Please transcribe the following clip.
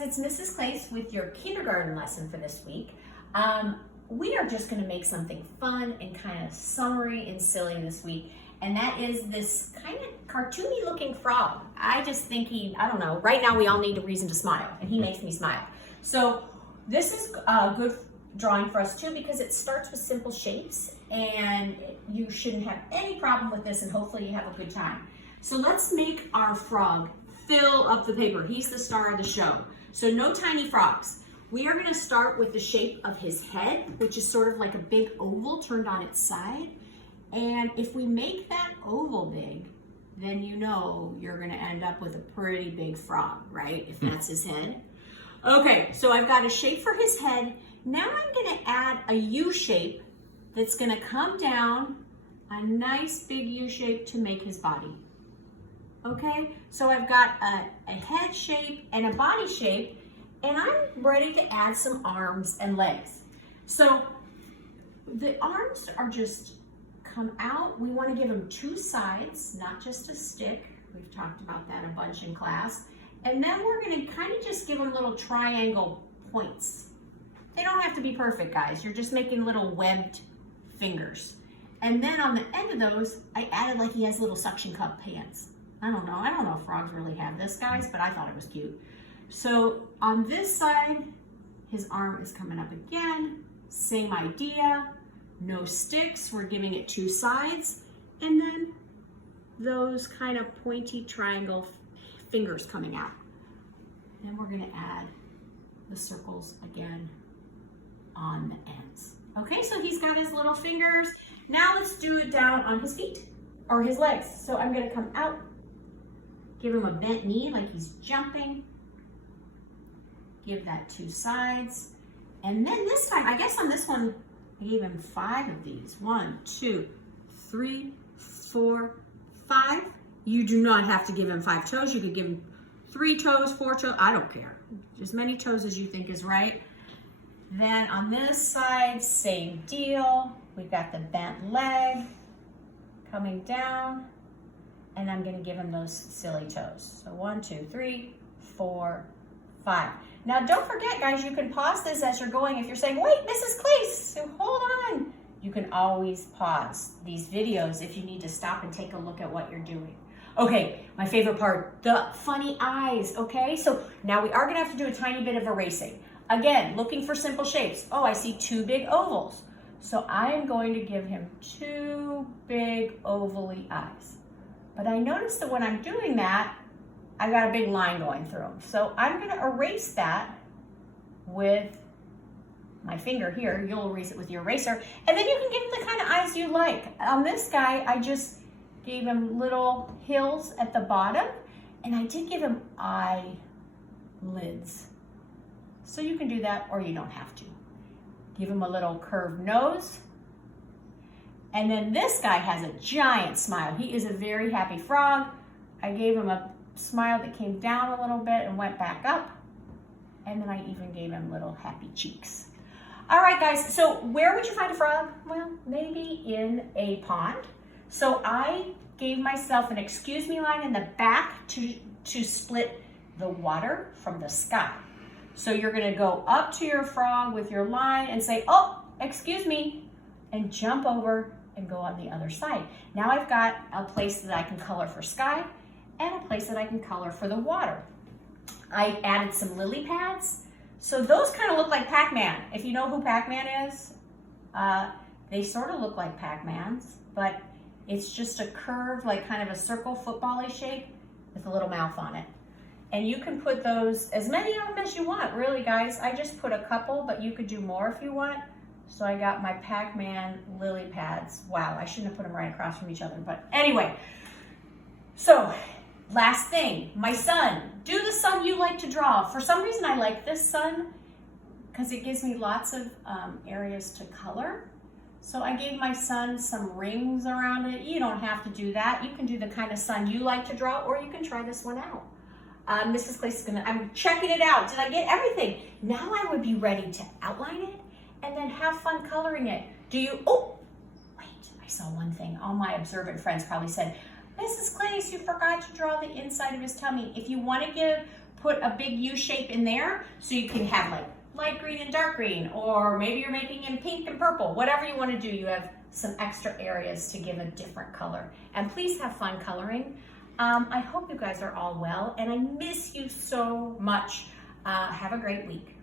guys, it's Mrs. Klace with your kindergarten lesson for this week. We are just going to make something fun and kind of summery and silly this week, and that is this kind of cartoony looking frog. I just think I don't know, right now we all need a reason to smile, and he makes me smile. So this is a good drawing for us too because it starts with simple shapes, and you shouldn't have any problem with this, and hopefully you have a good time. So let's make our frog fill up the paper. He's the star of the show. So no tiny frogs. We are going to start with the shape of his head, which is sort of like a big oval turned on its side. And if we make that oval big, then you know you're going to end up with a pretty big frog, right? If that's his head. Okay, so I've got a shape for his head. Now I'm going to add a U shape that's going to come down, a nice big U shape to make his body. Okay, so I've got a head shape and a body shape, and I'm ready to add some arms and legs. So the arms are just come out. We want to give them two sides, not just a stick. We've talked about that a bunch in class. And then we're going to kind of just give them little triangle points. They don't have to be perfect, guys. You're just making little webbed fingers. And then on the end of those, I added like he has little suction cup hands. I don't know if frogs really have this, guys, but I thought it was cute. So on this side, his arm is coming up again. Same idea, no sticks. We're giving it two sides. And then those kind of pointy triangle fingers coming out. Then we're gonna add the circles again on the ends. Okay, so he's got his little fingers. Now let's do it down on his feet or his legs. So I'm gonna come out, give him a bent knee like he's jumping. Give that two sides. And then this time, I guess on this one, I gave him 5 of these. 1, 2, 3, 4, 5. You do not have to give him 5 toes. You could give him 3 toes, 4 toes. I don't care. As many toes as you think is right. Then on this side, same deal. We've got the bent leg coming down. And I'm going to give him those silly toes. So 1, 2, 3, 4, 5. Now don't forget, guys, you can pause this as you're going. If you're saying, wait, Mrs. Klace, so hold on. You can always pause these videos if you need to stop and take a look at what you're doing. Okay, my favorite part, the funny eyes, okay? So now we are going to have to do a tiny bit of erasing. Again, looking for simple shapes. Oh, I see 2 big ovals. So I am going to give him 2 big ovally eyes. But I noticed that when I'm doing that, I got a big line going through them. So I'm going to erase that with my finger here. You'll erase it with your eraser. And then you can give him the kind of eyes you like. On this guy, I just gave him little hills at the bottom. And I did give him eyelids. So you can do that or you don't have to. Give him a little curved nose. And then this guy has a giant smile. He is a very happy frog. I gave him a smile that came down a little bit and went back up. And then I even gave him little happy cheeks. All right, guys, so where would you find a frog? Well, maybe in a pond. So I gave myself an excuse me line in the back to split the water from the sky. So you're gonna go up to your frog with your line and say, oh, excuse me, and jump over and go on the other side. Now I've got a place that I can color for sky and a place that I can color for the water. I added some lily pads. So those kind of look like Pac-Man. If you know who Pac-Man is, they sort of look like Pac-Mans, but it's just a curve, like kind of a circle football-y shape with a little mouth on it. And you can put those, as many of them as you want, really, guys. I just put a couple, but you could do more if you want. So I got my Pac-Man lily pads. Wow, I shouldn't have put them right across from each other, but anyway. So, last thing, my sun. Do the sun you like to draw. For some reason, I like this sun because it gives me lots of areas to color. So I gave my sun some rings around it. You don't have to do that. You can do the kind of sun you like to draw, or you can try this one out. Mrs. Klace is I'm checking it out. Did I get everything? Now I would be ready to outline it and then have fun coloring it. Oh, wait, I saw one thing. All my observant friends probably said, Mrs. Klace, you forgot to draw the inside of his tummy. If you want to give put a big U shape in there so you can have like light green and dark green, or maybe you're making in pink and purple. Whatever you want to do, you have some extra areas to give a different color. And please have fun coloring. I hope you guys are all well, and I miss you so much. Have a great week.